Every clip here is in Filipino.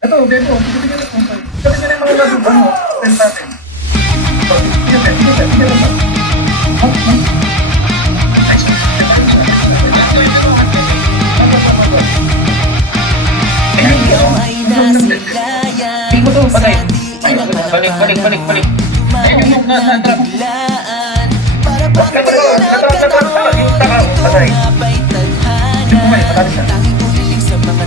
Ito, dito. Bigyan na ito. Sabi nyo na yung mga laro. Ano? Test natin. Sige, lang. Ikaw ay nasilayan. Hindi mo ito, patay. Balik. Ayun yung nasa drop. Biglaan para bang Patay. nga ba'y tadhana? Tanging pumiling sa mga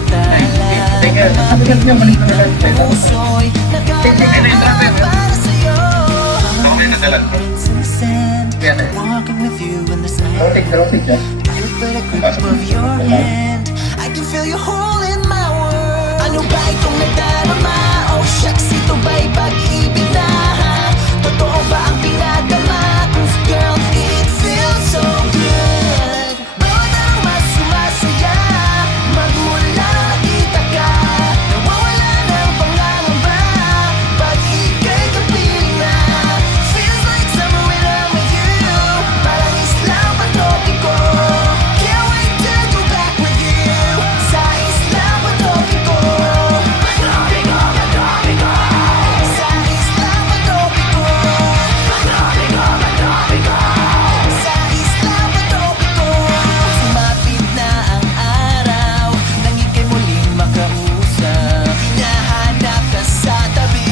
Sige, tala. sabi niya, balik na lang. Puso'y nakalala para sa'yo. Okay na dalag. Prince and sand, Yan eh. walking with you in the sand. Rotate ka. But a grip of your hand, I can feel you holding my world. Ano ba itong nadarama? Oh shucks, ito ba'y pag-ibig na? Totoo ba ang pinadama? 'Cause girl, it feels so good. Bawat ang mas sumasaya, magmula nang nakita ka, nawawala ng pangangamba. Pag ika'y kapiling na, feels like summer when I'm with you. Parang islang patopiko, can't wait to go back with you. Sa islang patopiko, patopiko. Sa islang patopiko, patopiko. Sa islang patopiko. Sumapit na ang araw, nang ika'y muling makausap. Hinahanap ka sa tabi,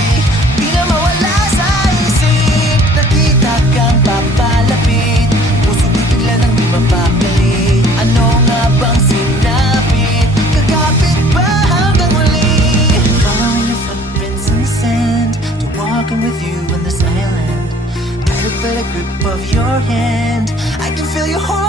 di na mawala sa isip. Nakita kang papalapit, puso ko'y bigla nang di mapakali. Ano nga bang sinapit? Kakapit ba hanggang huli? Following your footprints in the sand, to walking with you in this island. But a grip of your hand, I can feel your heart.